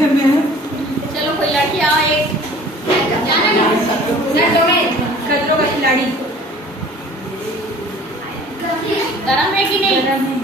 चलो कोई लड़की आओ एक खतरों का खिलाड़ी गरम है कि नहीं?